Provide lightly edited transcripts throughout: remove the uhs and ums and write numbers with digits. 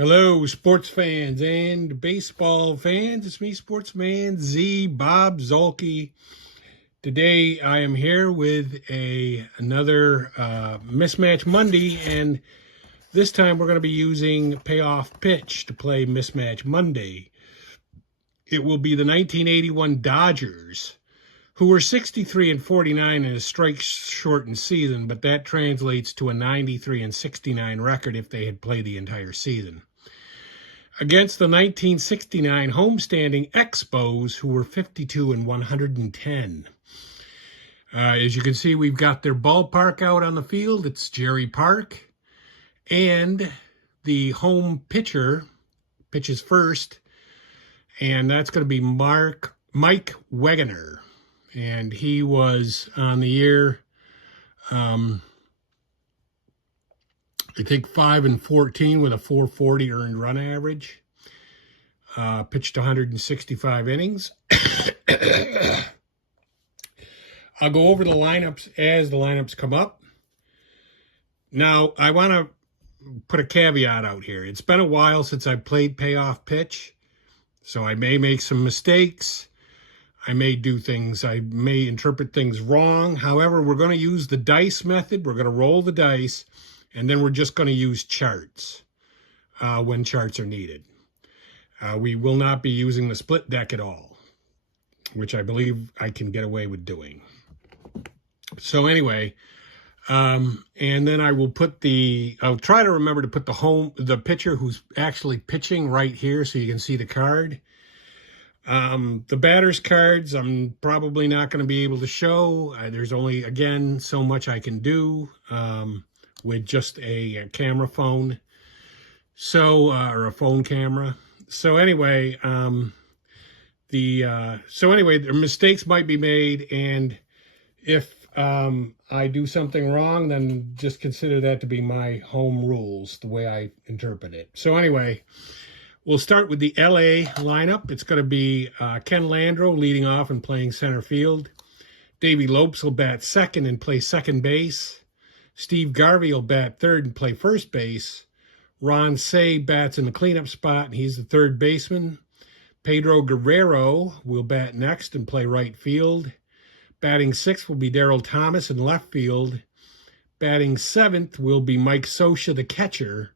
Hello, sports fans and baseball fans. It's me, Sportsman Z, Bob Zolke. Today I am here with another Mismatch Monday, and this time we're going to be using Payoff Pitch to play Mismatch Monday. It will be the 1981 Dodgers, who were 63-49 in a strike-shortened season, but that translates to a 93-69 record if they had played the entire season, against the 1969 homestanding Expos, who were 52-110. As you can see, we've got their ballpark out on the field. It's Jerry Park. And the home pitcher pitches first, and that's going to be Mike Wegener. And he was on the year, I think 5-14 with a 440 earned run average. Pitched 165 innings. I'll go over the lineups as the lineups come up. Now, I want to put a caveat out here. It's been a while since I played Payoff Pitch, so I may make some mistakes. I may do things, I may interpret things wrong. However, we're going to use the dice method. We're going to roll the dice, and then we're just going to use charts when charts are needed. We will not be using the split deck at all, which I believe I can get away with doing. So anyway, and then I will put I'll try to remember to put the pitcher who's actually pitching right here so you can see the card. The batter's cards, I'm probably not going to be able to show. There's only, again, so much I can do with just a camera phone. So, or a phone camera. So anyway, the mistakes might be made, and if I do something wrong, then just consider that to be my home rules, the way I interpret it. So anyway, we'll start with the LA lineup. It's going to be Ken Landreau leading off and playing center field. Davey Lopes will bat second and play second base. Steve Garvey will bat third and play first base. Ron Cey bats in the cleanup spot, and he's the third baseman. Pedro Guerrero will bat next and play right field. Batting sixth will be Darryl Thomas in left field. Batting seventh will be Mike Scioscia, the catcher.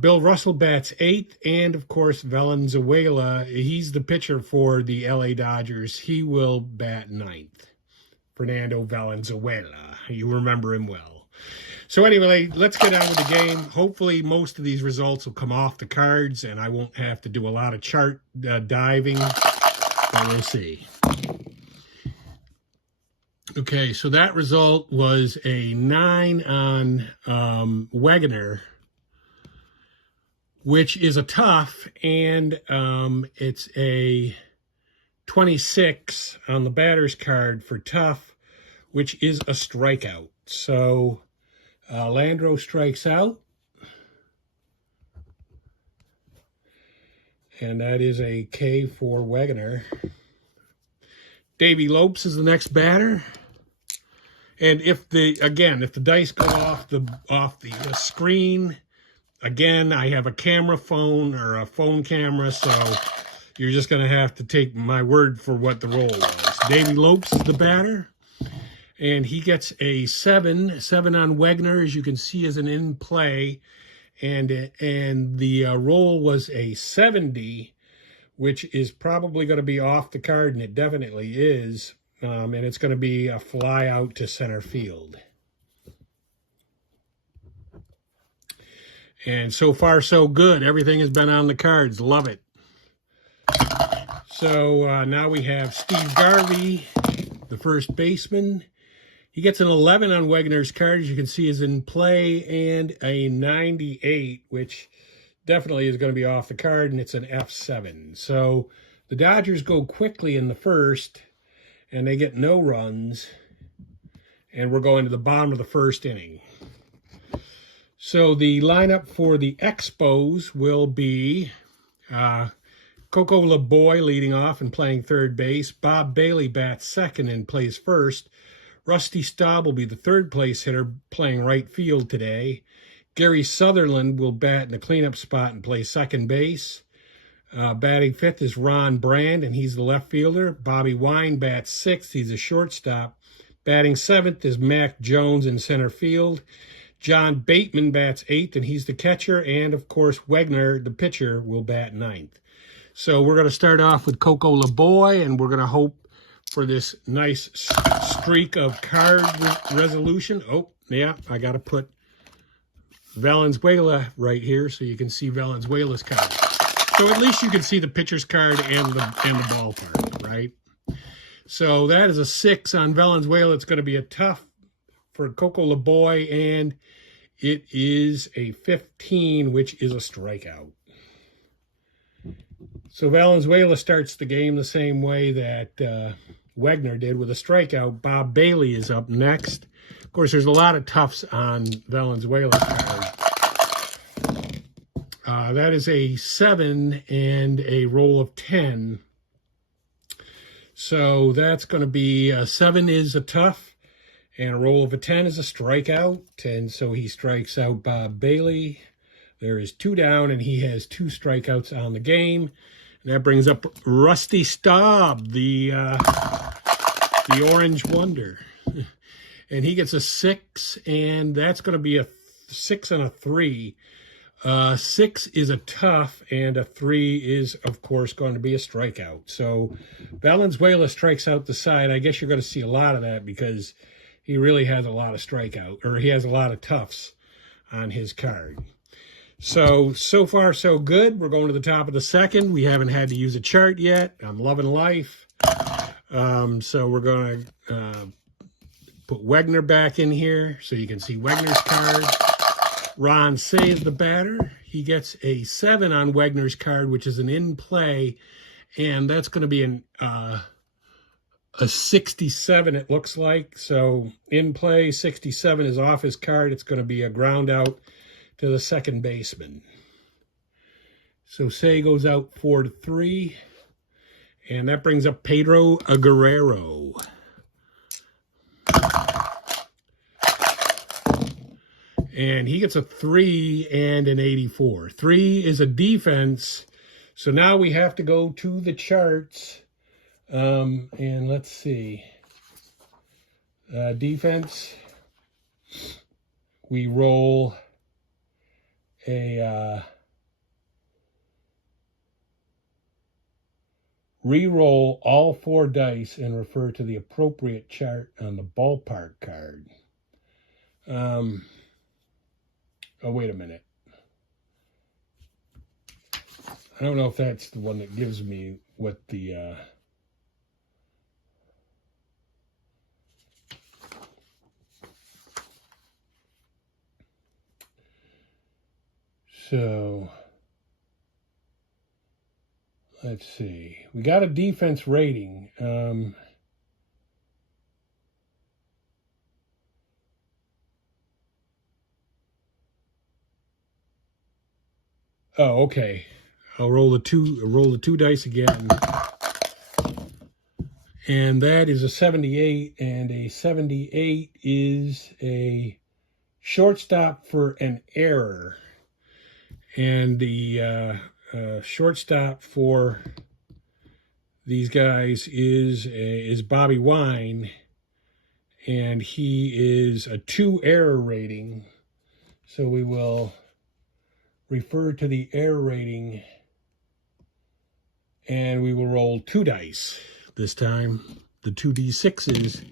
Bill Russell bats eighth, and of course Valenzuela, he's the pitcher for the LA Dodgers. He will bat ninth. Fernando Valenzuela, you remember him well. So anyway, let's get on with the game. Hopefully most of these results will come off the cards, and I won't have to do a lot of chart diving, but we'll see. Okay, so that result was a 9 on Wegener, which is a tough, and it's a 26 on the batter's card for tough, which is a strikeout. So Landreau strikes out, and that is a K for Wegener. Davey Lopes is the next batter. And if the dice go off the screen, again, I have a camera phone or a phone camera, so you're just going to have to take my word for what the roll was. Davey Lopes is the batter, and he gets a 7 on Wegener, as you can see, as an in play, and the roll was a 70, which is probably going to be off the card, and it definitely is, and it's going to be a fly out to center field. And so far, so good. Everything has been on the cards. Love it. So now we have Steve Garvey, the first baseman. He gets an 11 on Wegener's card, as you can see, is in play, and a 98, which definitely is going to be off the card, and it's an F7. So the Dodgers go quickly in the first, and they get no runs, and we're going to the bottom of the first inning. So the lineup for the Expos will be Coco LeBoy leading off and playing third base. Bob Bailey bats second and plays first. Rusty Staub will be the third place hitter playing right field today. Gary Sutherland will bat in the cleanup spot and play second base. Batting fifth is Ron Brand, and he's the left fielder. Bobby Wine bats sixth. He's a shortstop. Batting seventh is Mac Jones in center field. John Bateman bats eighth, and he's the catcher. And, of course, Wegner, the pitcher, will bat ninth. So we're going to start off with Coco LeBoy, and we're going to hope for this nice streak of card resolution. Oh, yeah, I got to put Valenzuela right here so you can see Valenzuela's card. So at least you can see the pitcher's card and the ballpark, right? So that is a 6 on Valenzuela. It's going to be a tough for Coco LeBoy, and it is a 15, which is a strikeout. So Valenzuela starts the game the same way that Wegner did with a strikeout. Bob Bailey is up next. Of course, there's a lot of toughs on Valenzuela's card. That is a 7 and a roll of 10. So that's going to be a 7 is a tough, and a roll of a 10 is a strikeout. And so he strikes out Bob Bailey. There is 2 down, and he has 2 strikeouts on the game. And that brings up Rusty Staub, the Orange Wonder. And he gets a 6, and that's going to be a 6 and a 3. 6 is a tough, and a 3 is, of course, going to be a strikeout. So Valenzuela strikes out the side. I guess you're going to see a lot of that because he really has a lot of strikeout, or he has a lot of toughs on his card. So far, so good. We're going to the top of the second. We haven't had to use a chart yet. I'm loving life. So we're going to put Wegner back in here so you can see Wegner's card. Ron Say is the batter. He gets a 7 on Wegner's card, which is an in play, and that's going to be a 67, it looks like. So in play, 67 is off his card. It's going to be a ground out to the second baseman. So Say goes out 4-3, and that brings up Pedro Guerrero. And he gets a 3 and an 84. 3 is a defense. So now we have to go to the charts. And let's see. Defense. We roll a re-roll all 4 dice and refer to the appropriate chart on the ballpark card. Oh, wait a minute. I don't know if that's the one that gives me what the... So, let's see. We got a defense rating. Oh, okay. I'll roll the two dice again. And that is a 78, and a 78 is a shortstop for an error. And the shortstop for these guys is Bobby Wine, and he is a 2 error rating. So we will refer to the error rating, and we will roll 2 dice this time. The 2d6s.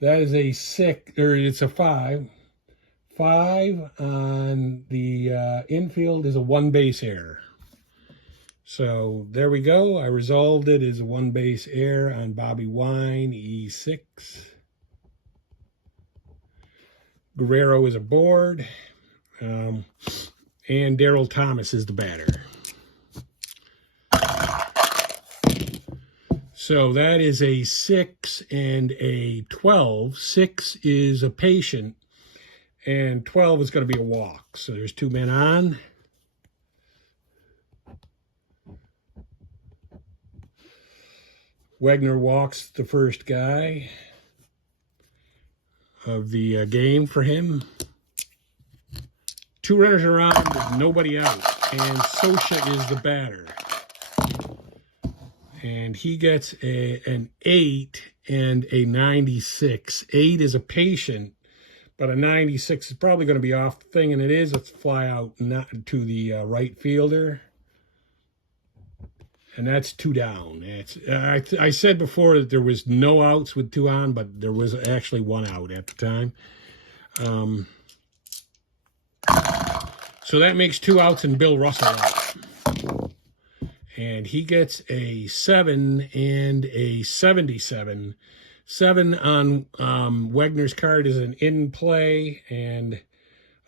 That is a 6, or it's a 5. 5 on the infield is a 1 base error. So there we go. I resolved it as a 1 base error on Bobby Wine, E6. Guerrero is aboard. And Daryl Thomas is the batter. So that is a 6 and a 12. 6 is a patient, and 12 is going to be a walk. So there's 2 men on. Wegner walks the first guy of the game for him. 2 runners around with nobody out, and Sosha is the batter. And he gets an 8 and a 96. 8 is a patient, but a 96 is probably going to be off the thing, and it is a fly out not to the right fielder. And that's 2 down. I said before that there was no outs with 2 on, but there was actually 1 out at the time. So that makes 2 outs and Bill Russell out. And he gets a 7 and a 77. 7 on Wegner's card is an in play, and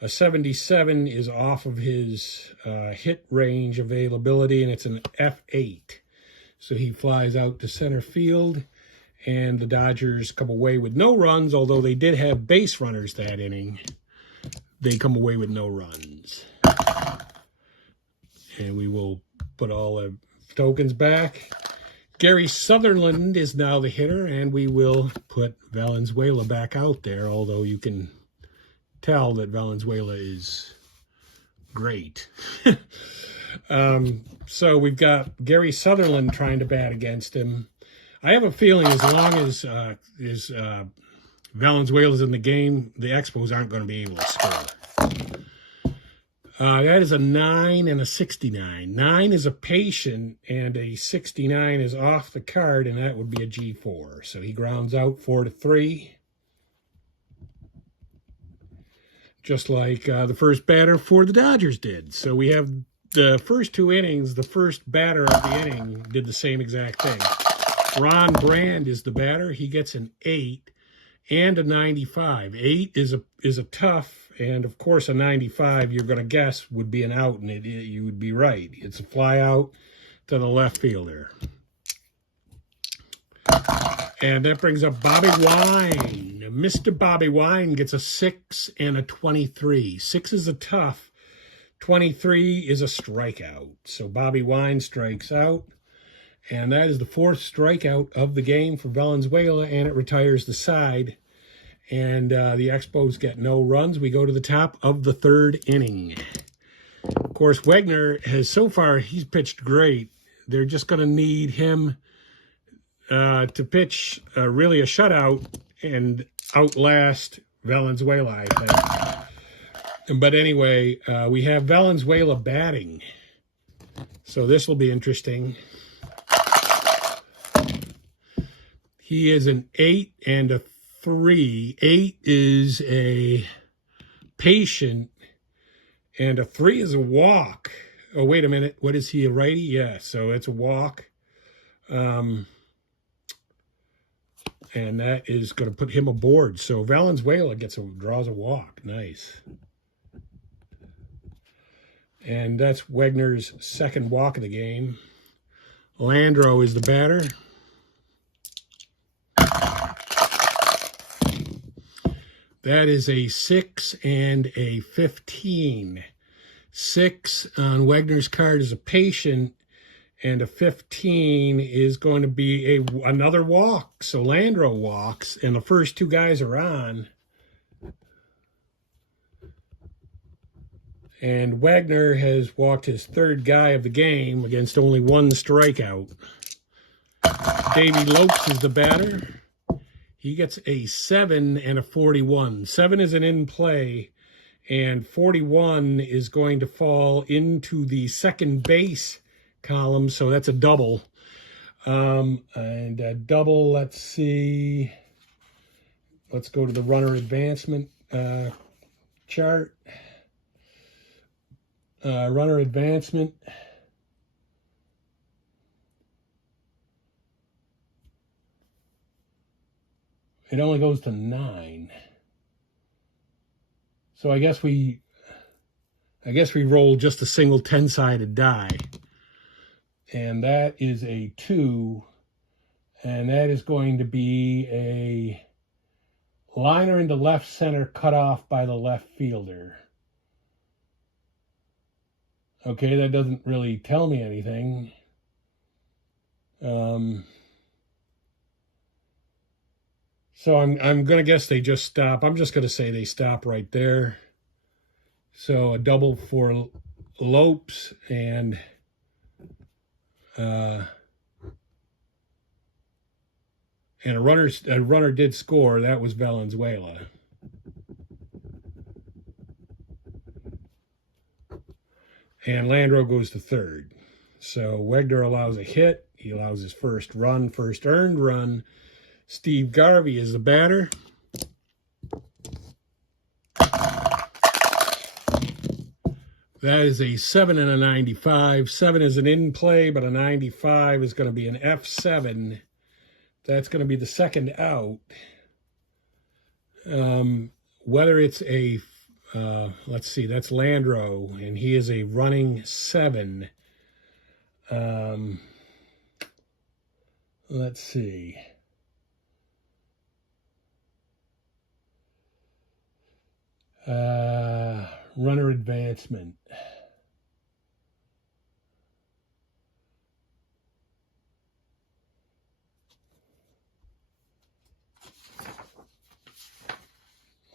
a 77 is off of his hit range availability, and it's an F8. So he flies out to center field, and the Dodgers come away with no runs, although they did have base runners that inning. They come away with no runs. And we will put all the tokens back. Gary Sutherland is now the hitter, and we will put Valenzuela back out there, although you can tell that Valenzuela is great. So we've got Gary Sutherland trying to bat against him. I have a feeling as long as Valenzuela's in the game, the Expos aren't going to be able to score. That is a 9 and a 69. 9 is a patient, and a 69 is off the card, and that would be a G4. So he grounds out 4-3. Just like the first batter for the Dodgers did. So we have the first 2 innings, the first batter of the inning did the same exact thing. Ron Brand is the batter. He gets an 8 and a 95. 8 is a tough, and of course a 95 you're going to guess would be an out, and you would be right. It's a fly out to the left fielder. And that brings up Bobby Wine. Mr. Bobby Wine gets a 6 and a 23. 6 is a tough. 23 is a strikeout. So Bobby Wine strikes out. And that is the 4th strikeout of the game for Valenzuela, and it retires the side. And the Expos get no runs. We go to the top of the 3rd inning. Of course, Wegner has so far, he's pitched great. They're just going to need him to pitch really a shutout and outlast Valenzuela, I think. But anyway, we have Valenzuela batting. So this will be interesting. He is an 8 and a 3. 8 is a patient, and a 3 is a walk. Oh, wait a minute. What is he, a righty? Yeah, so it's a walk. And that is going to put him aboard. So Valenzuela draws a walk. Nice. And that's Wegner's 2nd walk of the game. Landro is the batter. That is a 6 and a 15. 6 on Wegner's card is a patient, and a 15 is going to be another walk. So Landro walks, and the first 2 guys are on. And Wagner has walked his 3rd guy of the game against only 1 strikeout. Davey Lopes is the batter. He gets a 7 and a 41. 7 is an in play, and 41 is going to fall into the second base column, so that's a double. And a double, let's see. Let's go to the runner advancement chart. Runner advancement. It only goes to 9. So I guess we roll just a single 10-sided die. And that is a 2. And that is going to be a liner into left center cut off by the left fielder. Okay, that doesn't really tell me anything. So I'm going to guess they just stop. I'm just going to say they stop right there. So a double for Lopes, and a runner did score. That was Valenzuela. And Landreau goes to third. So Wegner allows a hit. He allows his first earned run. Steve Garvey is the batter. That is a 7 and a 95. 7 is an in play, but a 95 is going to be an F7. That's going to be the second out. Whether it's a, let's see, that's Landreau, and he is a running 7. Let's see. Runner advancement.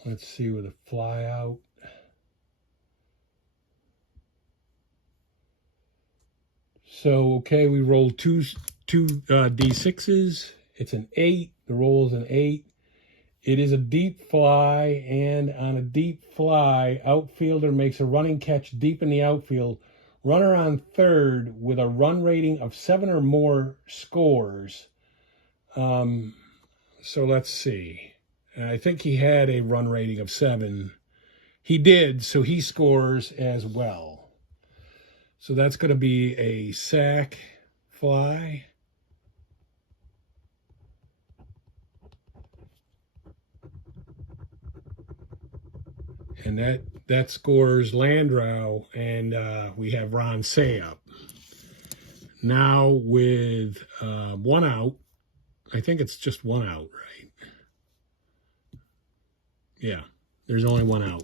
Let's see with a fly out. So, okay, we rolled two D6s. It's an 8. The roll is an 8. It is a deep fly, and on a deep fly, outfielder makes a running catch deep in the outfield. Runner on third with a run rating of 7 or more scores. So let's see. I think he had a run rating of 7. He did, so he scores as well. So that's going to be a sac fly. And that scores Landreau, and we have Ron Say up. Now with 1 out, I think it's just 1 out, right? Yeah, there's only 1 out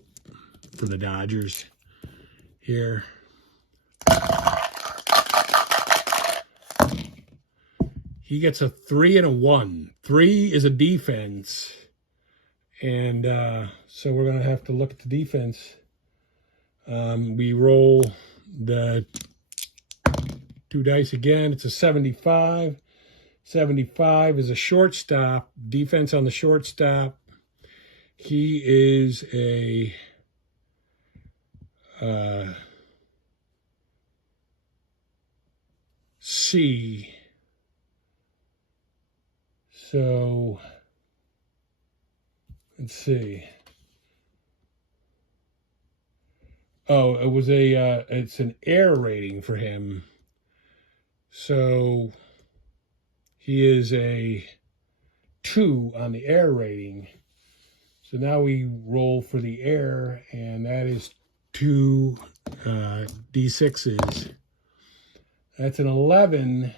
for the Dodgers here. He gets a 3 and a 1. 3 is a defense. And so we're going to have to look at the defense. We roll the 2 dice again. It's a 75. 75 is a shortstop. Defense on the shortstop. He is a C. So let's see. Oh, it was it's an air rating for him. So he is a 2 on the air rating. So now we roll for the air, and that is 2 D6s. That's an 11.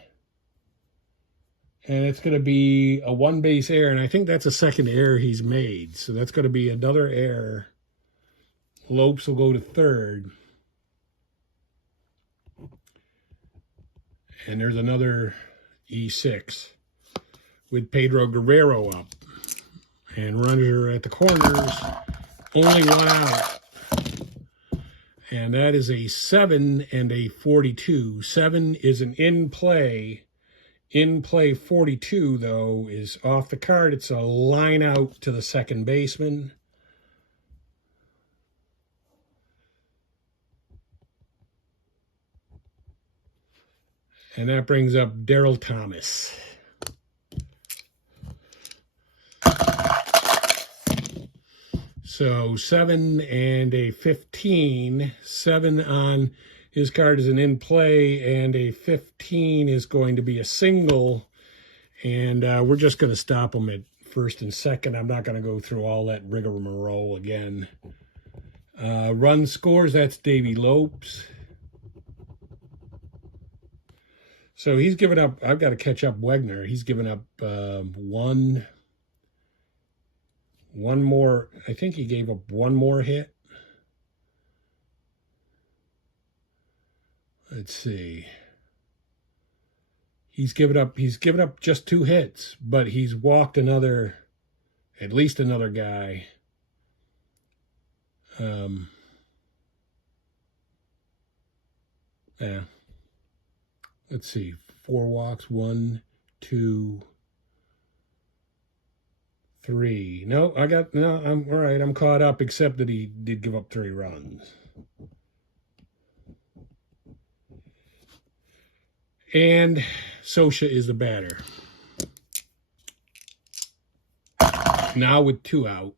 And it's going to be a 1 base error, and I think that's a second error he's made. So that's going to be another error. Lopes will go to third. And there's another E6 with Pedro Guerrero up. And runner at the corners, only 1 out. And that is a 7 and a 42. 7 is an in play. In play 42, though, is off the card. It's a line out to the second baseman. And that brings up Daryl Thomas. So 7 and a 15. 7 on his card is an in play, and a 15 is going to be a single. And we're just going to stop him at first and second. I'm not going to go through all that rigmarole again. Run scores, that's Davey Lopes. So he's given up, I've got to catch up Wegner. He's given up one more, I think he gave up 1 more hit. Let's see. He's given up just 2 hits, but he's walked at least another guy. Yeah. Let's see. 4 walks. 1, 2, 3. No, I'm all right. I'm caught up, except that he did give up 3 runs. And Scioscia is the batter. Now with 2 out.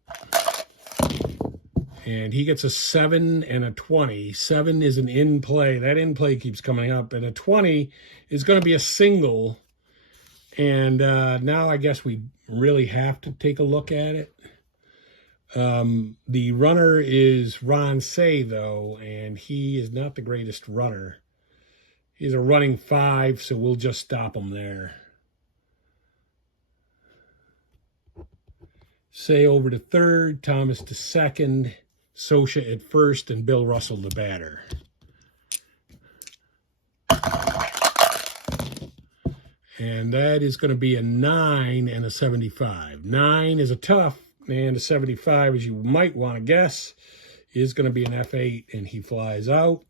And he gets a 7 and a 20. 7 is an in play. That in play keeps coming up. And a 20 is going to be a single. And now I guess we really have to take a look at it. The runner is Ron Say, though, and he is not the greatest runner. He's a running 5, so we'll just stop him there. Say over to third, Thomas to second, Scioscia at first, and Bill Russell the batter. And that is going to be a 9 and a 75. 9 is a tough, and a 75, as you might want to guess, is going to be an F8, and he flies out.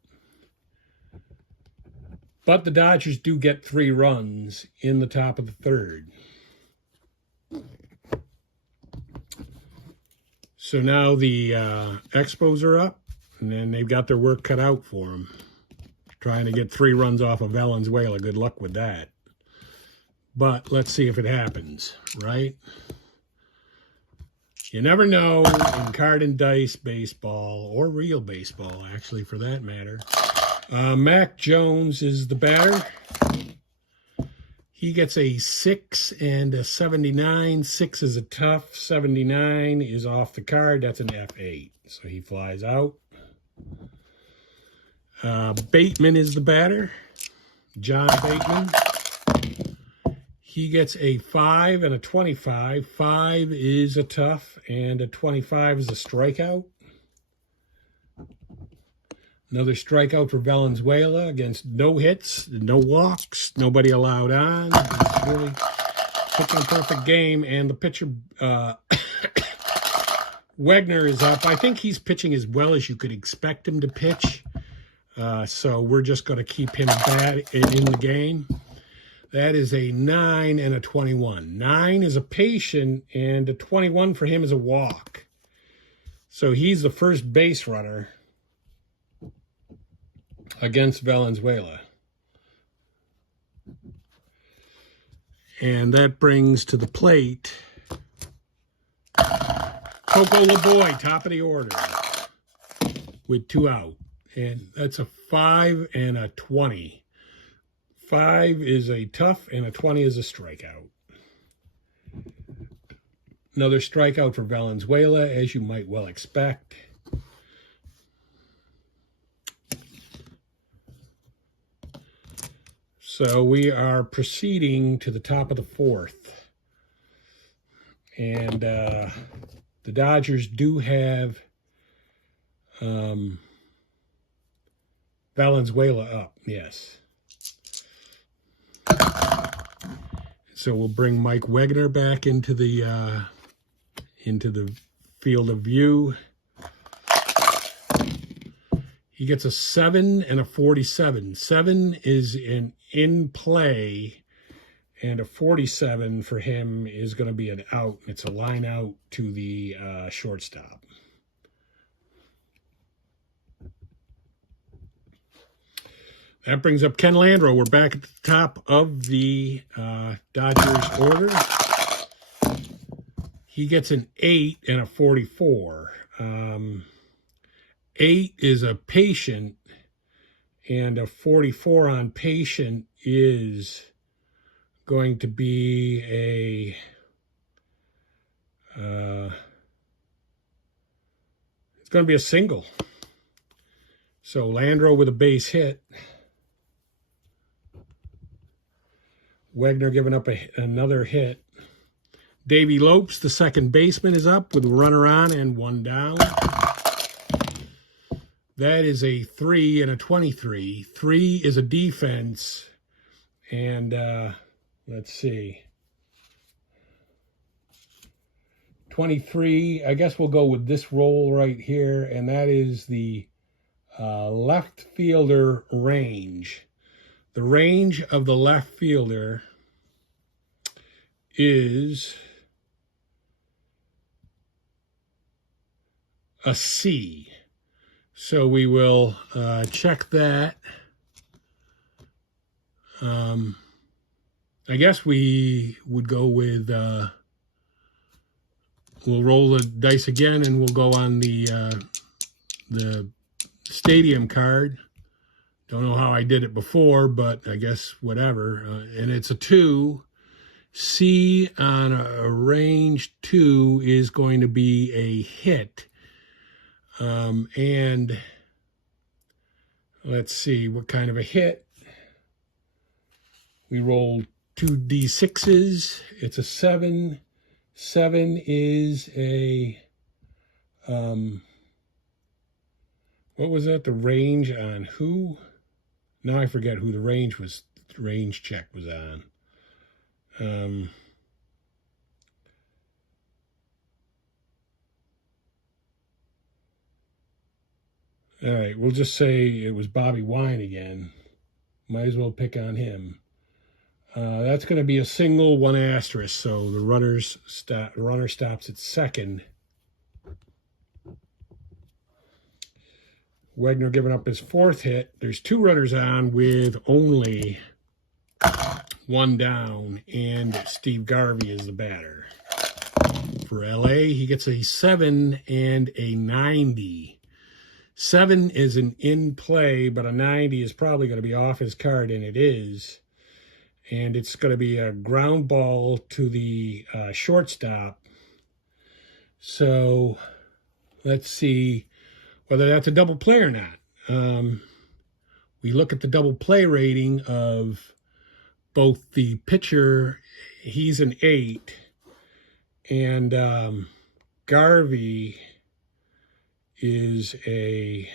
But the Dodgers do get 3 runs in the top of the third. So now the Expos are up, and then they've got their work cut out for them. Trying to get 3 runs off of Valenzuela. Good luck with that. But let's see if it happens, right? You never know in card and dice baseball, or real baseball, actually, for that matter. Mac Jones is the batter. He gets a 6 and a 79. 6 is a tough. 79 is off the card. That's an F8. So he flies out. Bateman is the batter. John Bateman. He gets a 5 and a 25. 5 is a tough, and a 25 is a strikeout. Another strikeout for Valenzuela against no hits, no walks, nobody allowed on. He's really pitching a perfect game. And the pitcher, Wegner, is up. I think he's pitching as well as you could expect him to pitch. So we're just going to keep him in the game. That is a 9 and a 21. 9 is a patient, and a 21 for him is a walk. So he's the first base runner against Valenzuela. And that brings to the plate Coco LeBoy, top of the order, with 2 out. And that's a 5 and a 20. 5 is a tough, and a 20 is a strikeout. Another strikeout for Valenzuela, as you might well expect. So we are proceeding to the top of the 4th. And the Dodgers do have Valenzuela up, yes. So we'll bring Mike Wegner back into the field of view. He gets a 7 and a 47. 7 is an in play, and a 47 for him is going to be an out. It's a line out to the shortstop. That brings up Ken Landreau. We're back at the top of the Dodgers order. He gets an 8 and a 44. 8 is a patient, and a 44 on patient is going to be it's going to be a single. So Landreau with a base hit. Wegner giving up another hit. Davey Lopes, the second baseman, is up with a runner on and 1 down. That is a 3 and a 23. 3 is a defense. And let's see. 23, I guess we'll go with this roll right here. And that is the left fielder range. The range of the left fielder is a C. So we will check that. I guess we would go with, we'll roll the dice again and we'll go on the stadium card. Don't know how I did it before, but I guess whatever. And it's a 2. C on a range 2 is going to be a hit. And let's see what kind of a hit. We rolled 2d6s. It's a 7. 7 is a, what was that? The range on who? Now I forget who the range was. The range check was on. All right, we'll just say it was Bobby Wine again. Might as well pick on him. That's going to be a single, 1 asterisk. So the runner stops at second. Wegner giving up his 4th hit. There's 2 runners on with only 1 down, and Steve Garvey is the batter. For LA, he gets a 7 and a 90. 7 is an in play, but a 90 is probably going to be off his card, and it is. And it's going to be a ground ball to the shortstop. So let's see whether that's a double play or not. We look at the double play rating of both the pitcher, he's an 8, and Garvey is a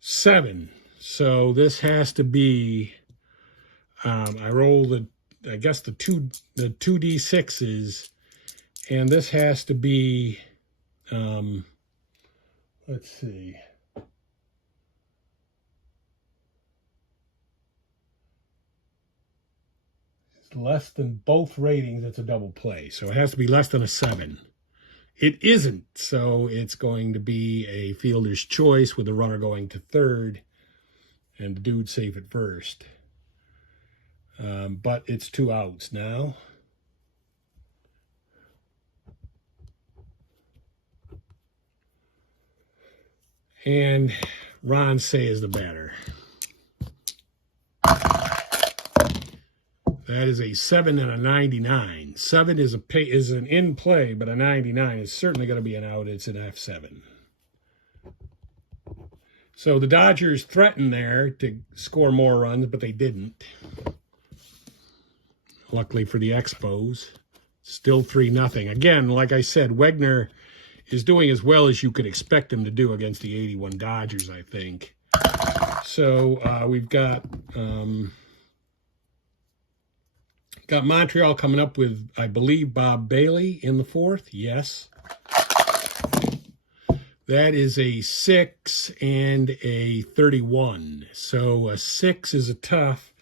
7. So this has to be, I roll the 2d6s, and this has to be, let's see. It's less than both ratings, it's a double play. So it has to be less than a 7. It isn't, so it's going to be a fielder's choice with the runner going to third and the dude safe at first. But it's 2 outs now. And Ron Say is the batter. That is a 7 and a 99. 7 is an in play, but a 99 is certainly going to be an out. It's an F7. So the Dodgers threatened there to score more runs, but they didn't. Luckily for the Expos, still 3-0. Again, like I said, Wegner is doing as well as you could expect him to do against the 81 Dodgers, I think. So we've got Montreal coming up with, I believe, Bob Bailey in the 4th. Yes. That is a 6 and a 31. So a 6 is a tough,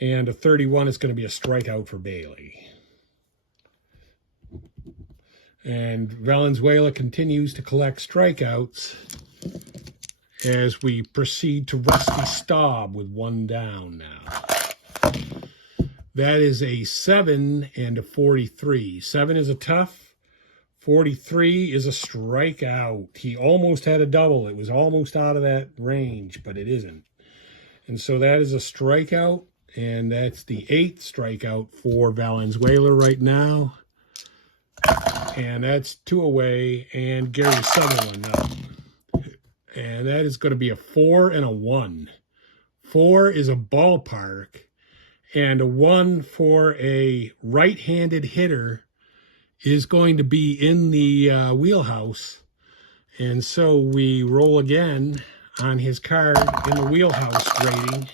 and a 31 is going to be a strikeout for Bailey. And Valenzuela continues to collect strikeouts as we proceed to Rusty Staub with 1 down now. That is a 7 and a 43. 7 is a tough. 43 is a strikeout. He almost had a double. It was almost out of that range, but it isn't. And so that is a strikeout, and that's the 8th strikeout for Valenzuela right now. And that's 2 away, and Gary Sutherland up. And that is going to be a 4 and a 1. 4 is a ballpark, and a 1 for a right-handed hitter is going to be in the wheelhouse. And so we roll again on his card in the wheelhouse rating.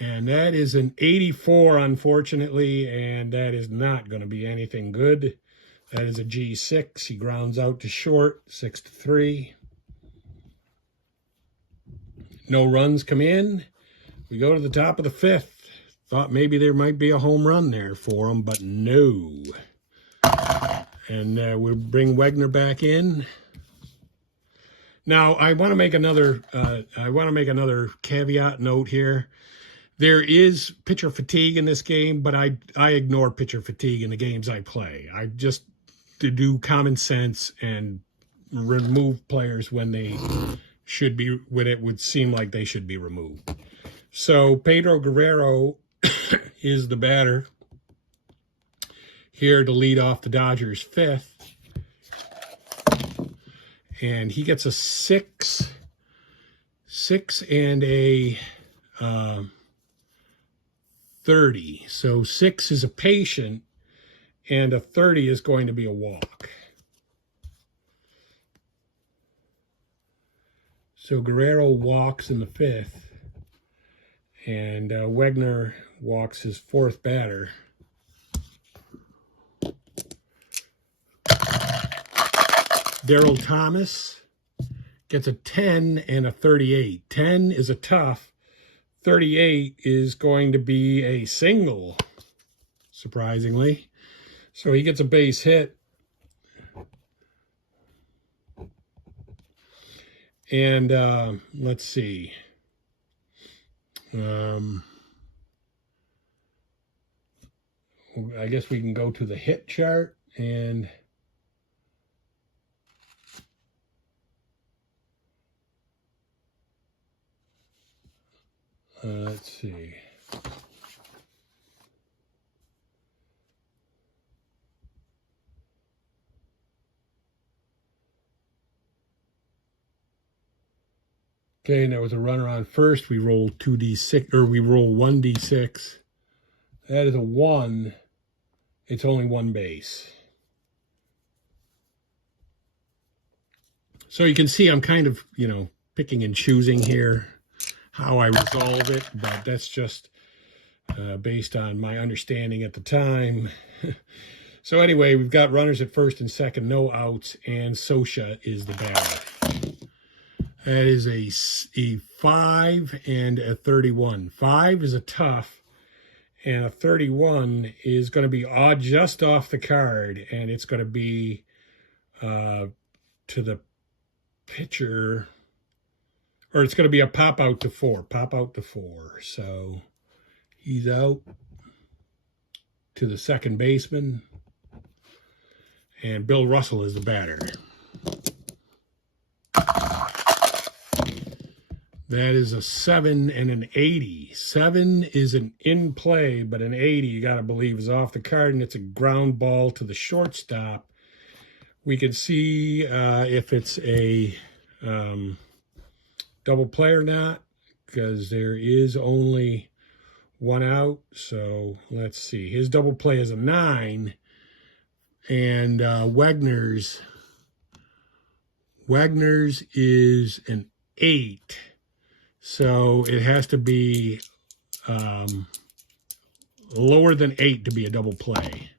And that is an 84, unfortunately, and that is not going to be anything good. That is a G6. He grounds out to short, 6-3. No runs come in. We go to the top of the fifth. Thought maybe there might be a home run there for them, but no. And we'll bring Wegner back in. Now I want to make another. Caveat note here. There is pitcher fatigue in this game, but I ignore pitcher fatigue in the games I play. I just do common sense and remove players when they should be, when it would seem like they should be removed. So Pedro Guerrero is the batter here to lead off the Dodgers' fifth. And he gets a 6 and a 30. So 6 is a patient, and a 30 is going to be a walk. So Guerrero walks in the fifth, and Wegner walks his fourth batter. Daryl Thomas gets a 10 and a 38. 10 is a tough. 38 is going to be a single, surprisingly. So he gets a base hit. And let's see. I guess we can go to the hit chart and let's see. Okay, and there was a runner on first. We roll 2d6, or we roll 1d6. That is a 1. It's only one base. So you can see I'm kind of, picking and choosing here how I resolve it, but that's just based on my understanding at the time. So anyway, we've got runners at first and second, no outs, and Sosha is the batter. That is a 5 and a 31. 5 is a tough, and a 31 is going to be just off the card, and it's going to be to the pitcher, or it's going to be a pop out to 4. Pop out to 4. So he's out to the second baseman, and Bill Russell is the batter. That is a 7 and an 80. 7 is an in play, but an 80, you got to believe, is off the card, and it's a ground ball to the shortstop. We can see if it's a double play or not, because there is only one out. So let's see. His double play is a 9, and Wegner's is an 8. So it has to be lower than 8 to be a double play.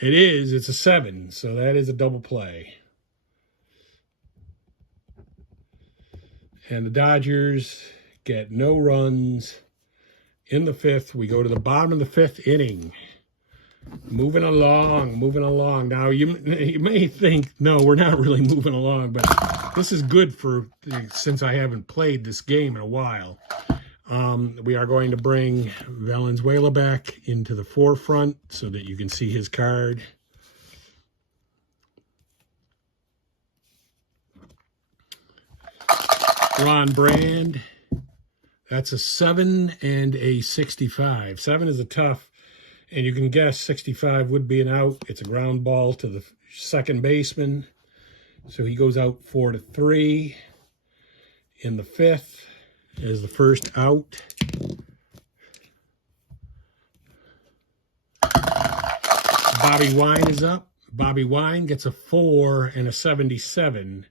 It is. It's a 7, so that is a double play. And the Dodgers get no runs in the fifth. We go to the bottom of the fifth inning. Moving along. Now, you may think, no, we're not really moving along, but this is good since I haven't played this game in a while. We are going to bring Valenzuela back into the forefront so that you can see his card. Ron Brand, that's a 7 and a 65. 7 is a tough, and you can guess 65 would be an out. It's a ground ball to the second baseman. So he goes out 4-3 in the fifth as the first out. Bobby Wine is up. Bobby Wine gets a 4 and a 77.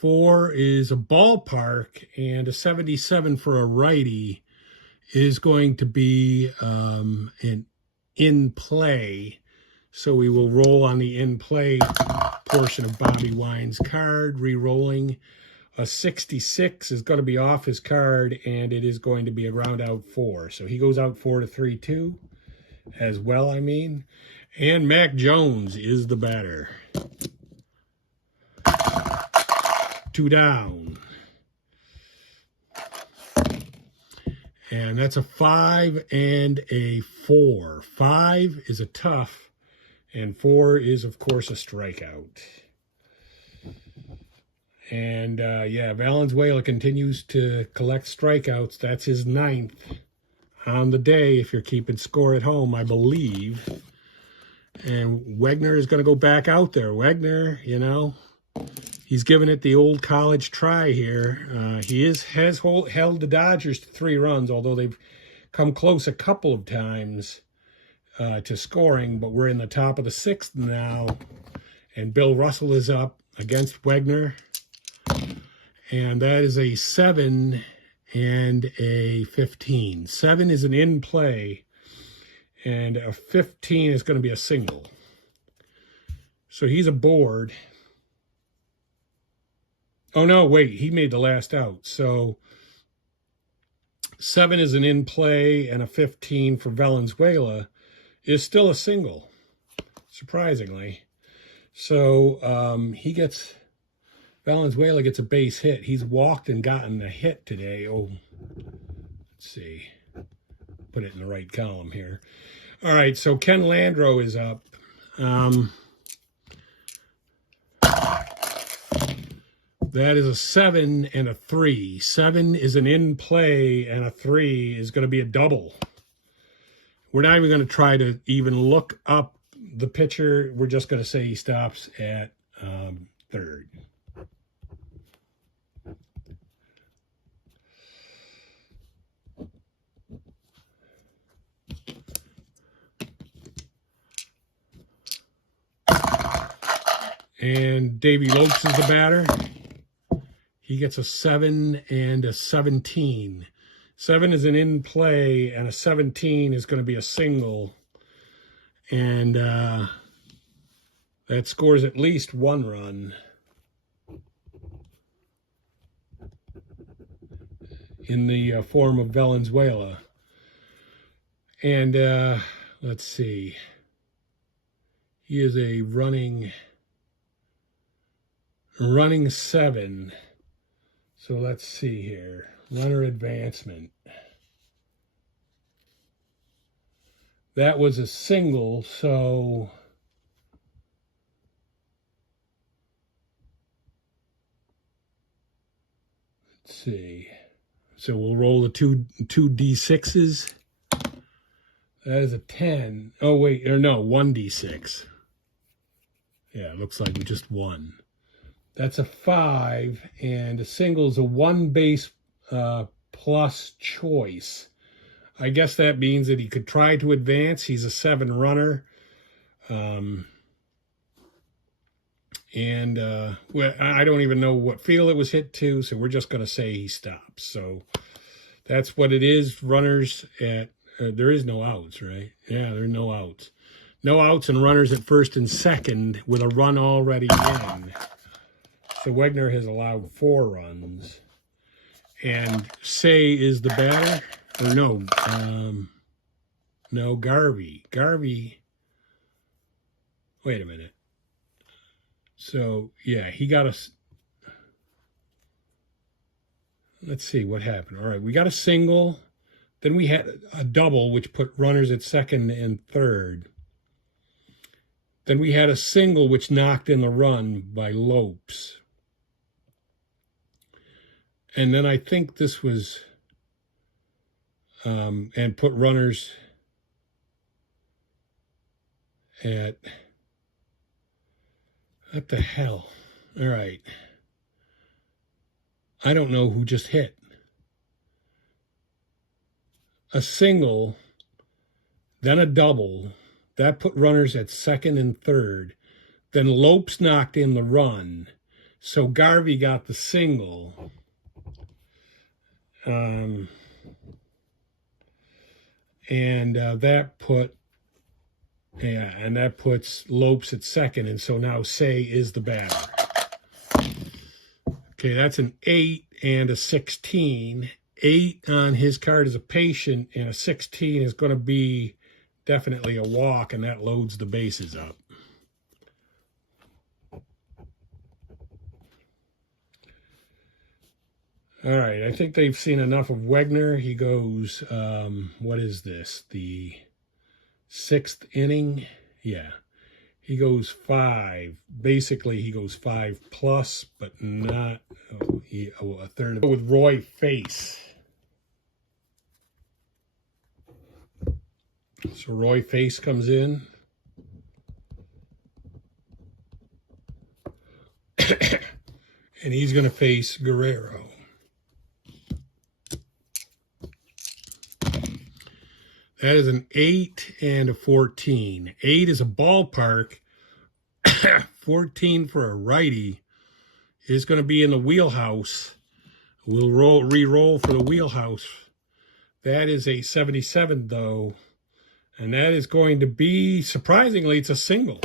4 is a ballpark, and a 77 for a righty is going to be an in play. So we will roll on the in play portion of Bobby Wine's card, re-rolling. A 66 is going to be off his card, and it is going to be a ground out 4. So he goes out 4 to 3-2 as well, I mean. And Mac Jones is the batter. 2 down. And that's a 5 and a 4. 5 is a tough, and 4 is, of course, a strikeout. And, yeah, Valenzuela continues to collect strikeouts. That's his 9th on the day, if you're keeping score at home, I believe. And Wegner is going to go back out there. Wegner, you know, he's giving it the old college try here. He has held the Dodgers to 3 runs, although they've come close a couple of times to scoring. But we're in the top of the 6th now, and Bill Russell is up against Wegner. And that is a 7 and a 15. 7 is an in play, and a 15 is going to be a single. So he's aboard. Oh, no, wait, he made the last out. So 7 is an in play, and a 15 for Valenzuela is still a single, surprisingly. So Valenzuela gets a base hit. He's walked and gotten a hit today. Oh, let's see. Put it in the right column here. All right, so Ken Landreau is up. That is a 7 and a 3. 7 is an in play, and a 3 is going to be a double. We're not even going to try to even look up the pitcher. We're just going to say he stops at 3rd. And Davey Lopes is the batter. He gets a 7 and a 17. 7 is an in play, and a 17 is going to be a single. And that scores at least 1 run. In the form of Valenzuela. And let's see. He is a running 7. So let's see here. Runner advancement. That was a single, so let's see. So we'll roll the two D6s. That is a 10. Oh, wait, or no, 1D6. Yeah, it looks like we just won. That's a 5, and a single is a 1 base plus choice. I guess that means that he could try to advance. He's a 7 runner. Well, I don't even know what field it was hit to, so we're just going to say he stops. So that's what it is. Runners at, there is no outs, right? Yeah, there are no outs. No outs and runners at 1st and 2nd with a run already in. So Wegner has allowed 4 runs. And Say is the batter. Or no, no, Garvey. Garvey, wait a minute. So, yeah, he got a, let's see what happened. All right, we got a single. Then we had a double, which put runners at 2nd and 3rd. Then we had a single, which knocked in the run by Lopes. And then I think this was, and put runners at, what the hell? All right. I don't know who just hit. A single, then a double. That put runners at 2nd and 3rd. Then Lopes knocked in the run. So Garvey got the single. That put, yeah, and that puts Lopes at 2nd, and so now Say is the batter. Okay, that's an 8 and a 16. 8 on his card is a patient, and a 16 is going to be definitely a walk, and that loads the bases up. All right, I think they've seen enough of Wegner. He goes, what is this? The 6th inning? Yeah. He goes 5. Basically, he goes 5 plus, but not a third of it. With Roy Face. So Roy Face comes in. And he's going to face Guerrero. That is an 8 and a 14. 8 is a ballpark. 14 for a righty is going to be in the wheelhouse. We'll re-roll for the wheelhouse. That is a 77, though. And that is going to be, surprisingly, it's a single.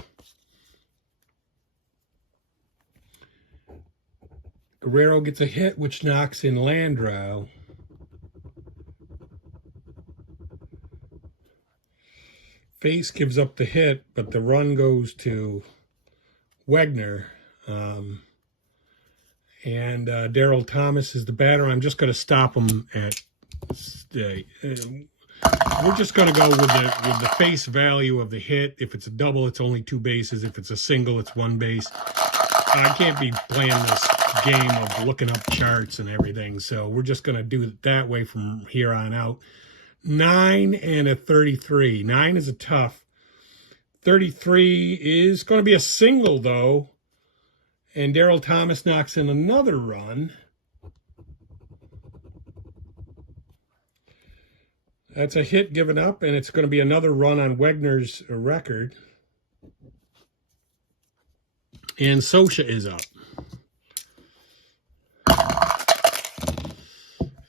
Guerrero gets a hit, which knocks in Landreau. Face gives up the hit, but the run goes to Wegner. And Daryl Thomas is the batter. I'm just going to stop him at... we're just going to go with the face value of the hit. If it's a double, it's only 2 bases. If it's a single, it's 1 base. I can't be playing this game of looking up charts and everything, so we're just going to do it that way from here on out. 9 and a 33. 9 is a tough. 33 is going to be a single, though. And Daryl Thomas knocks in another run. That's a hit given up, and it's going to be another run on Wegner's record. And Sosha is up.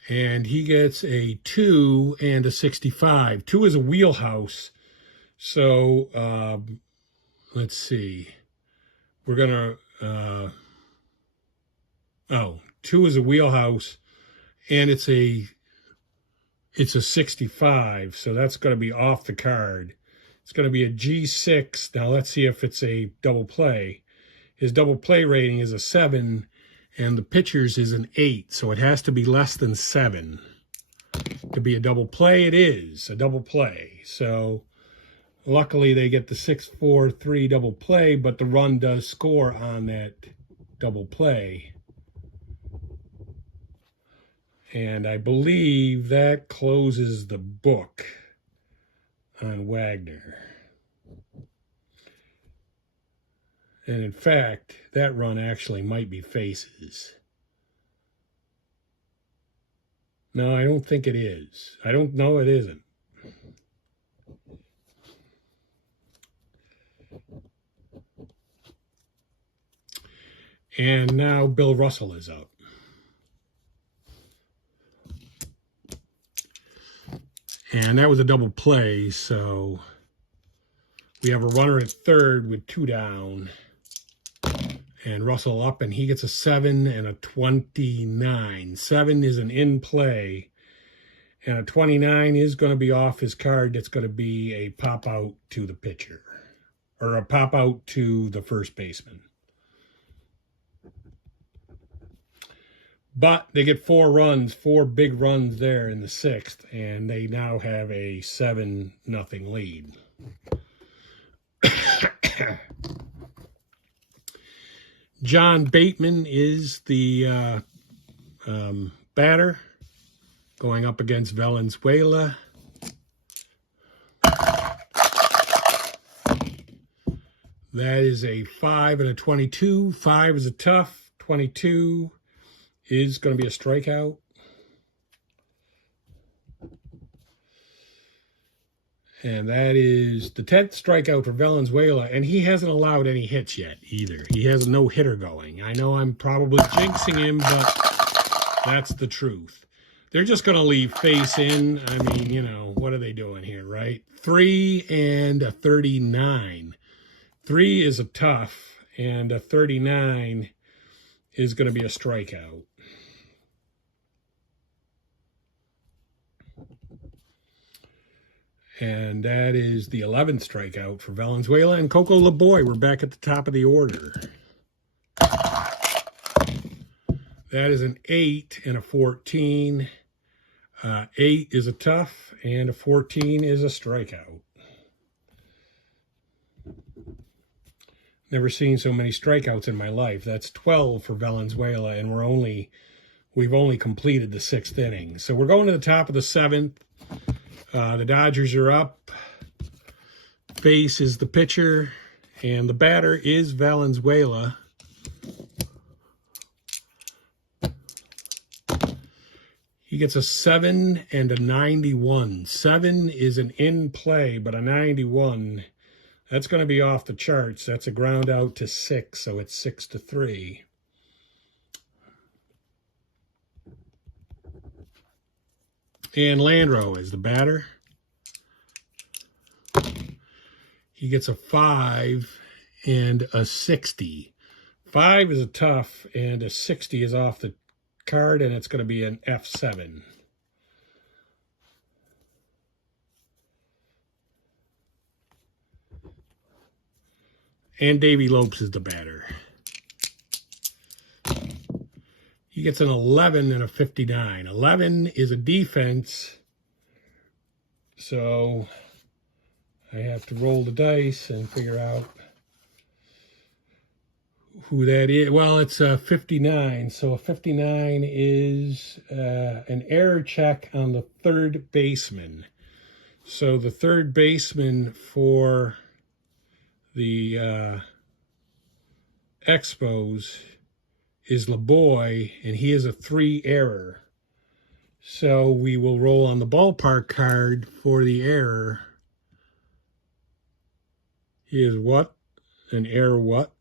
And he gets a 2 and a 65. 2 is a wheelhouse. So, let's see. We're going to... 2 is a wheelhouse. And it's a 65. So that's going to be off the card. It's going to be a G6. Now, let's see if it's a double play. His double play rating is a 7. And the pitcher's is an 8, so it has to be less than 7. To be a double play, it is a double play. So luckily they get the 6-4-3 double play, but the run does score on that double play. And I believe that closes the book on Wagner. And in fact, that run actually might be faces. No, I don't think it is. I don't know it isn't. And now Bill Russell is up. And that was a double play, so we have a runner at third with 2 down. And Russell up, and he gets a 7 and a 29. 7 is an in play, and a 29 is going to be off his card. That's going to be a pop out to the pitcher, or a pop out to the first baseman. But they get 4 runs, 4 big runs there in the 6th, and they now have a 7-0 lead. John Bateman is the batter going up against Valenzuela. That is a 5 and a 22. 5 is a tough. 22 is going to be a strikeout. And that is the 10th strikeout for Valenzuela, and he hasn't allowed any hits yet either. He has a no-hitter going. I know I'm probably jinxing him, but that's the truth. They're just going to leave Face in. I mean, you know, what are they doing here, right? 3 and a 39. 3 is a tough, and a 39 is going to be a strikeout. And that is the 11th strikeout for Valenzuela and Coco LeBoy. We're back at the top of the order. That is an 8 and a 14. 8 is a tough, and a 14 is a strikeout. Never seen so many strikeouts in my life. That's 12 for Valenzuela, and we've only completed the 6th inning. So we're going to the top of the 7th. The Dodgers are up. Face is the pitcher, and the batter is Valenzuela. He gets a 7 and a 91. 7 is an in play, but a 91, that's going to be off the charts. That's a ground out to 6, so it's 6-3. And Landro is the batter. He gets a 5 and a 60. 5 is a tough, and a 60 is off the card, and it's going to be an F7. And Davey Lopes is the batter. He gets an 11 and a 59. 11 is a defense, so I have to roll the dice and figure out who that is. Well, it's a 59, so a 59 is an error check on the third baseman. So the third baseman for the Expos is LeBoy, and he is a 3 error. So we will roll on the ballpark card for the error. He is what? An error what?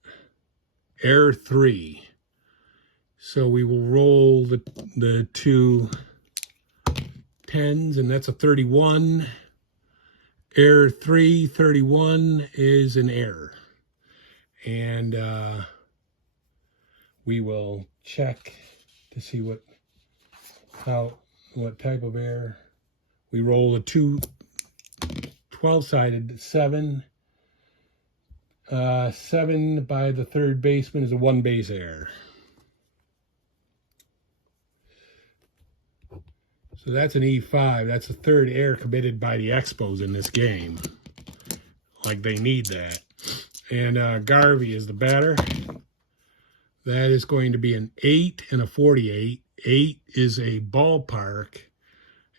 Error 3. So we will roll the 2 10s, and that's a 31. Error 3, 31 is an error. And we will check to see what type of error. We roll a 2 12-sided 7. 7 by the third baseman is a 1-base error. So that's an E5. That's the third error committed by the Expos in this game. Like they need that. And Garvey is the batter. That is going to be an 8 and a 48. 8 is a ballpark,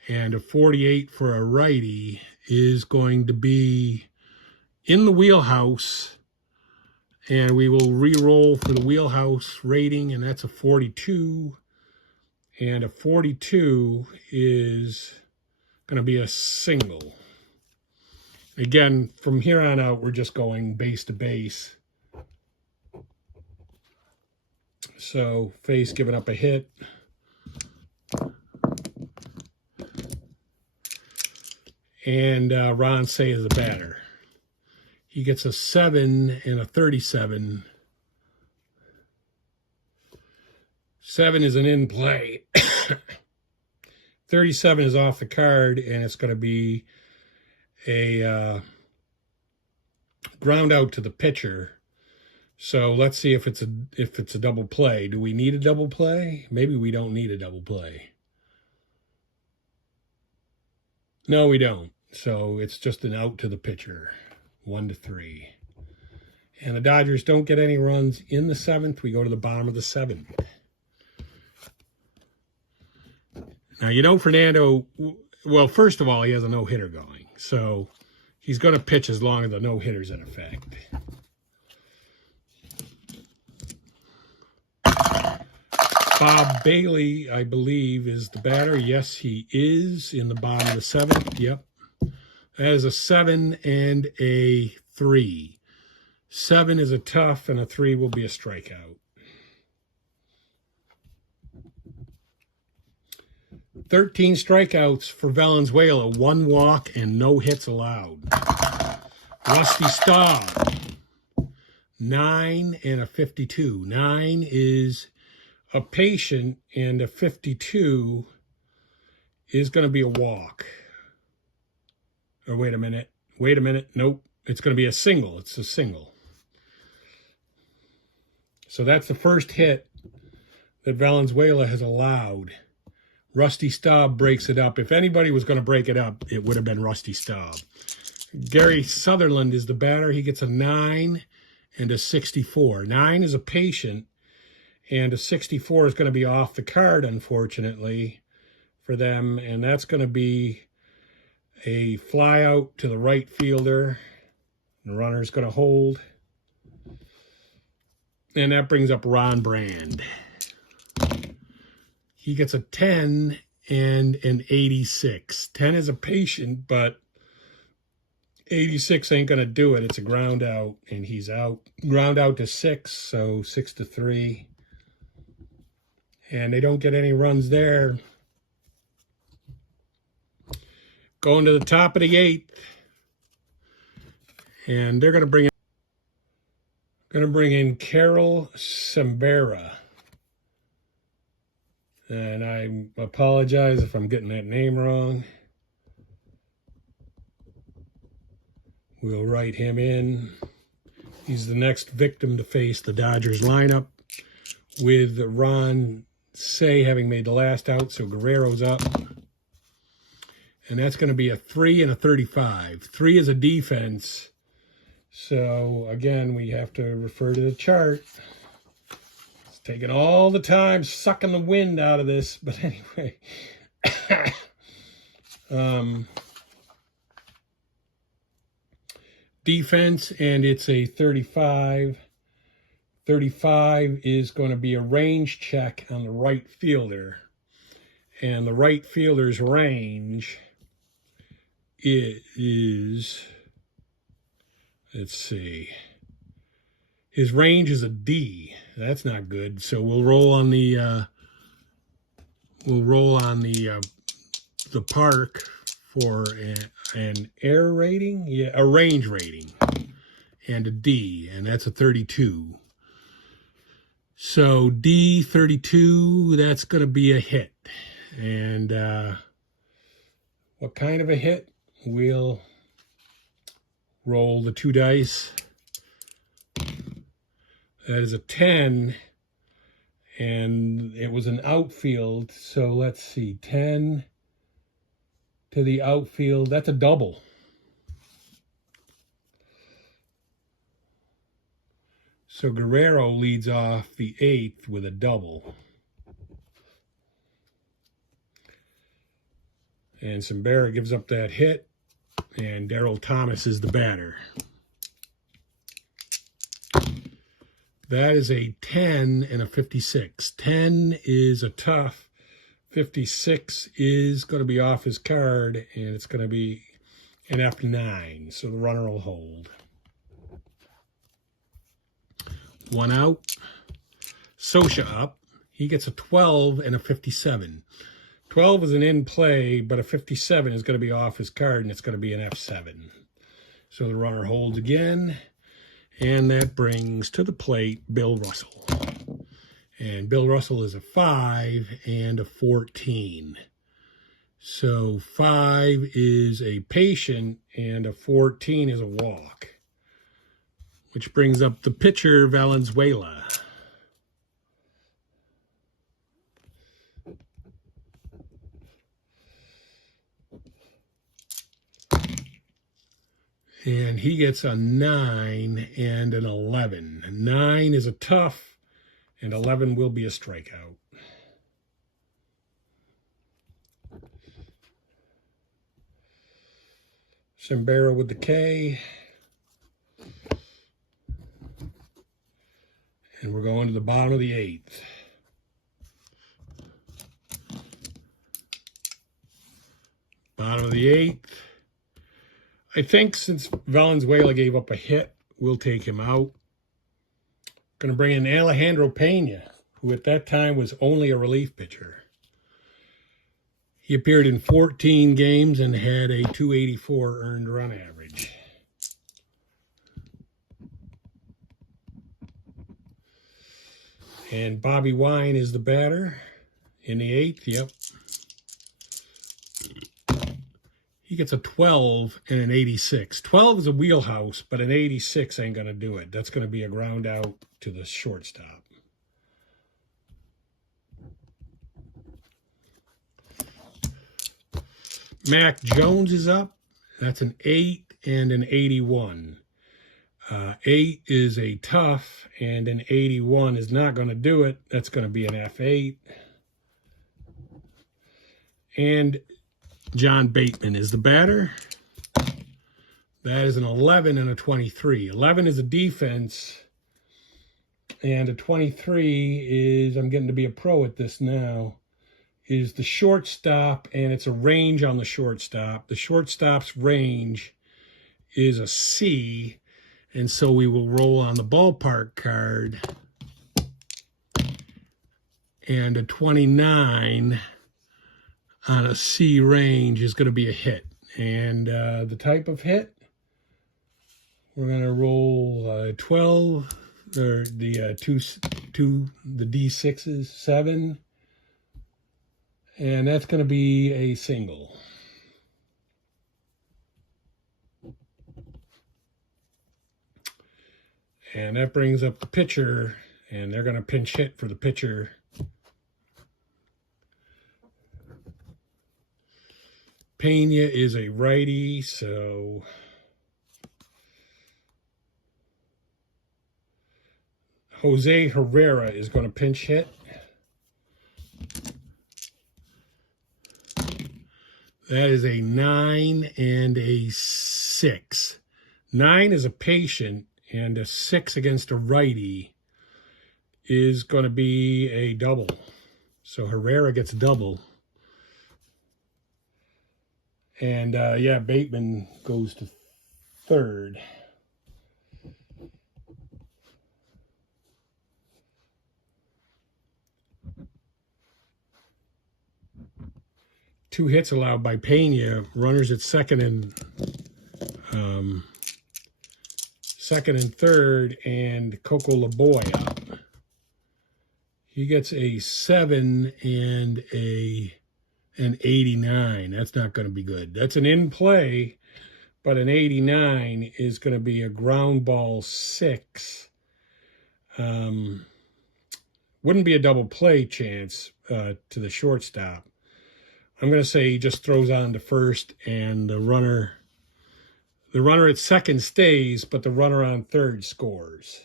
and a 48 for a righty is going to be in the wheelhouse. And we will re-roll for the wheelhouse rating, and that's a 42. And a 42 is going to be a single. Again, from here on out, we're just going base to base. So, Face giving up a hit. And Ron Say is the batter. He gets a 7 and a 37. 7 is an in play. 37 is off the card, and it's going to be a ground out to the pitcher. So let's see if it's a double play. Do we need a double play? Maybe we don't need a double play. No, we don't. So it's just an out to the pitcher. 1-3. And the Dodgers don't get any runs in the 7th. We go to the bottom of the 7th. Now, you know, Fernando, well, first of all, he has a no-hitter going. So he's going to pitch as long as the no-hitter's in effect. Bob Bailey, I believe, is the batter. Yes, he is in the bottom of the 7th. Yep. That is a 7 and a 3. 7 is a tough, and a 3 will be a strikeout. 13 strikeouts for Valenzuela, 1 walk, and no hits allowed. Rusty Staub, 9 and a 52. 9 is a patient, and a 52 is going to be a walk. Or wait a minute. Nope. It's going to be a single. It's a single. So that's the first hit that Valenzuela has allowed. Rusty Staub breaks it up. If anybody was going to break it up, it would have been Rusty Staub. Gary Sutherland is the batter. He gets a 9 and a 64. 9 is a patient, and a 64 is going to be off the card, unfortunately, for them. And that's going to be a fly out to the right fielder. The runner's going to hold. And that brings up Ron Brand. He gets a 10 and an 86. 10 is a patient, but 86 ain't going to do it. It's a ground out, and he's out. Ground out to 6, so 6-3. And they don't get any runs there. Going to the top of the 8th. And they're going to bring in Carol Sembera. And I apologize if I'm getting that name wrong. We'll write him in. He's the next victim to face the Dodgers lineup, with Ron Say having made the last out, so Guerrero's up. And that's going to be a 3 and a 35. 3 is a defense. So, again, we have to refer to the chart. It's taking all the time, sucking the wind out of this. But anyway. Defense, and it's a 35. 35 is going to be a range check on the right fielder. And the right fielder's range is, let's see, his range is a D. That's not good. So we'll roll on the the park for an air rating, yeah, a range rating, and a D, and that's a 32. So D 32, that's going to be a hit. And what kind of a hit? We'll roll the 2 dice. That is a 10, and it was an outfield. So let's see, 10 to the outfield. That's a double. So Guerrero leads off the 8th with a double. And Sembera gives up that hit, and Darryl Thomas is the batter. That is a 10 and a 56. 10 is a tough. 56 is going to be off his card, and it's going to be an F9, so the runner will hold. 1 out. Sosha up. He gets a 12 and a 57. 12 is an in play, but a 57 is going to be off his card, and it's going to be an F7. So the runner holds again, and that brings to the plate Bill Russell. And Bill Russell is a 5 and a 14. So 5 is a patient, and a 14 is a walk. Which brings up the pitcher, Valenzuela. And he gets a 9 and an 11. 9 is a tough, and 11 will be a strikeout. Sembera with the K. And we're going to the bottom of the 8th. Bottom of the 8th. I think since Valenzuela gave up a hit, we'll take him out. Going to bring in Alejandro Pena, who at that time was only a relief pitcher. He appeared in 14 games and had a 284 earned run average. And Bobby Wine is the batter in the 8th. Yep. He gets a 12 and an 86. 12 is a wheelhouse, but an 86 ain't going to do it. That's going to be a ground out to the shortstop. Mac Jones is up. That's an 8 and an 81. 8 is a tough, and an 81 is not going to do it. That's going to be an F8. And John Bateman is the batter. That is an 11 and a 23. 11 is a defense, and a 23 is, I'm getting to be a pro at this now, is the shortstop, and it's a range on the shortstop. The shortstop's range is a C, and so we will roll on the ballpark card, and a 29 on a C range is going to be a hit. And the type of hit, we're going to roll 12, or the the D6s, 7, and that's going to be a single. And that brings up the pitcher, and they're going to pinch hit for the pitcher. Pena is a righty, so Jose Herrera is going to pinch hit. That is a 9 and a 6. 9 is a patient, and a 6 against a righty is going to be a double. So Herrera gets double. And, yeah, Bateman goes to third. Two hits allowed by Pena. Runners at second and third, and Coco LaBoy up. He gets a 7 and an 89. That's not going to be good. That's an in play, but an 89 is going to be a ground ball 6. Wouldn't be a double play chance to the shortstop. I'm going to say he just throws on to first, and the runner at second stays, but the runner on third scores.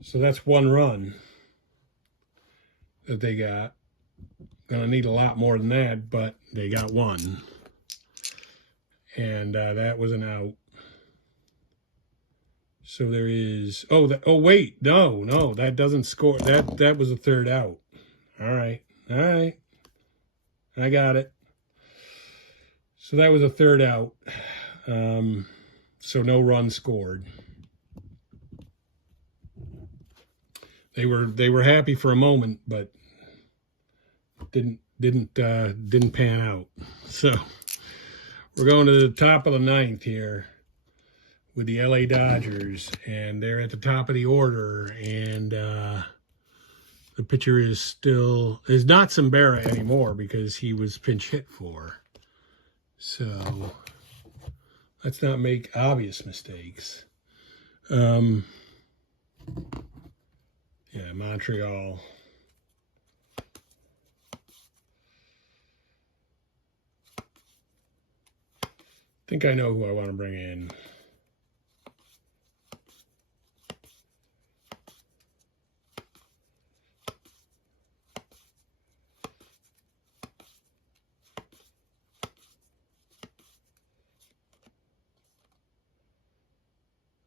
So that's one run that they got. Gonna need a lot more than that, but they got one. And that was an out. So there is, wait, no, that doesn't score. That was a third out. All right. I got it. So that was a third out. So no run scored. They were happy for a moment, but didn't pan out. So we're going to the top of the 9th here with the LA Dodgers, and they're at the top of the order, and the pitcher is not Simbera anymore because he was pinch hit for. So let's not make obvious mistakes. Yeah, Montreal. I think I know who I want to bring in.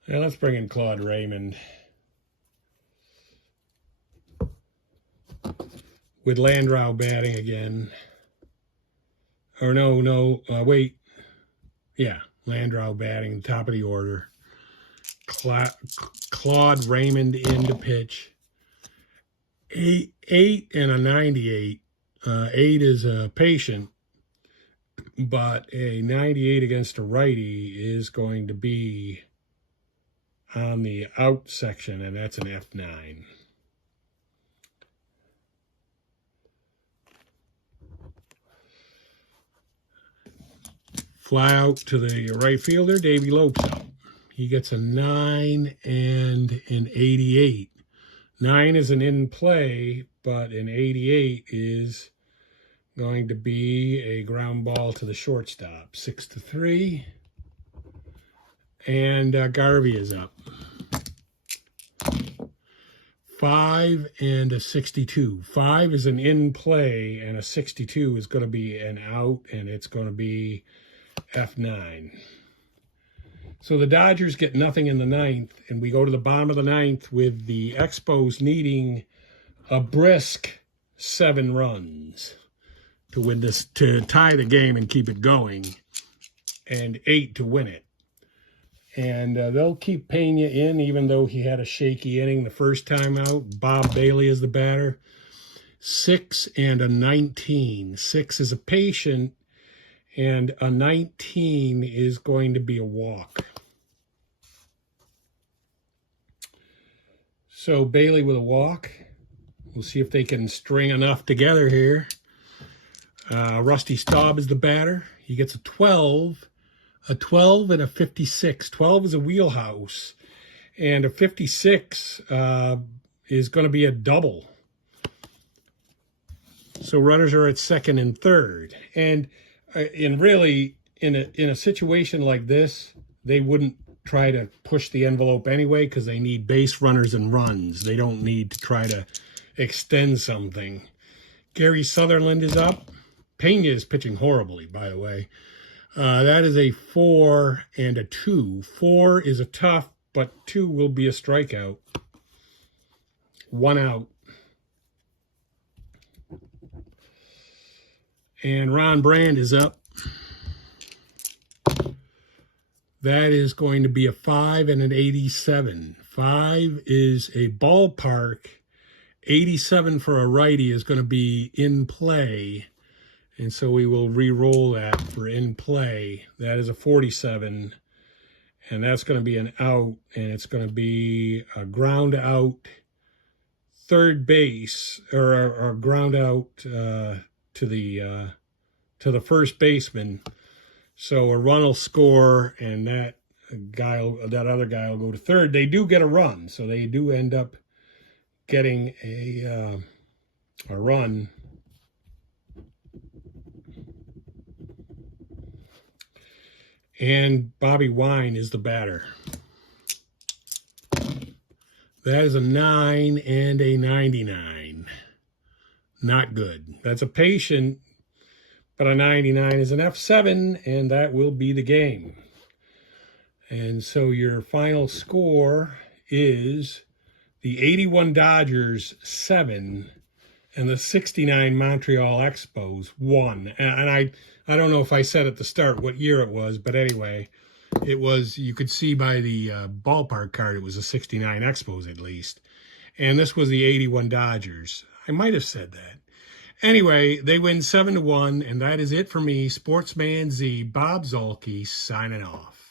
Yeah, let's bring in Claude Raymond. With Landau batting again. Or no, wait. Yeah, Landau batting, top of the order. Claude Raymond in to pitch. 8 and a 98. 8 is a patient. but a 98 against a righty is going to be on the out section, and that's an F9. Fly out to the right fielder, Davey Lopes up. He gets a 9 and an 88. 9 is an in play, but an 88 is going to be a ground ball to the shortstop. 6-3. And Garvey is up. 5 and a 62. 5 is an in play, and a 62 is going to be an out, and it's going to be F9. So the Dodgers get nothing in the ninth, and we go to the bottom of the ninth with the Expos needing a brisk 7 runs to win this, to tie the game and keep it going, and 8 to win it. And they'll keep Pena in, even though he had a shaky inning the first time out. Bob Bailey is the batter. 6 and a 19. 6 is a patient, and a 19 is going to be a walk. So Bailey with a walk. We'll see if they can string enough together here. Rusty Staub is the batter. He gets a 12 and a 56. 12 is a wheelhouse, and a 56 is going to be a double. So runners are at second and third. And really, in a situation like this, they wouldn't try to push the envelope anyway, because they need base runners and runs. They don't need to try to extend something. Gary Sutherland is up. Pena is pitching horribly, by the way. That is a 4 and a 2. 4 is a tough, but 2 will be a strikeout. 1 out. And Ron Brand is up. That is going to be a 5 and an 87. 5 is a ballpark. 87 for a righty is going to be in play. And so we will re-roll that for in play. That is a 47. And that's going to be an out. And it's going to be a ground out third base, or a ground out to the first baseman. So a run will score, and that other guy will go to third. They do get a run, so they do end up getting a run. And Bobby Wine is the batter. That is a 9 and a 99. Not good. That's a patient, but a 99 is an F7, and that will be the game. And so your final score is the 81 Dodgers 7 and the 69 Montreal Expos 1. And I don't know if I said at the start what year it was, but anyway, it was, you could see by the ballpark card, it was a 69 Expos at least. And this was the 81 Dodgers. I might have said that. Anyway, they win 7-1, and that is it for me, Sportsman Z, Bob Zolke, signing off.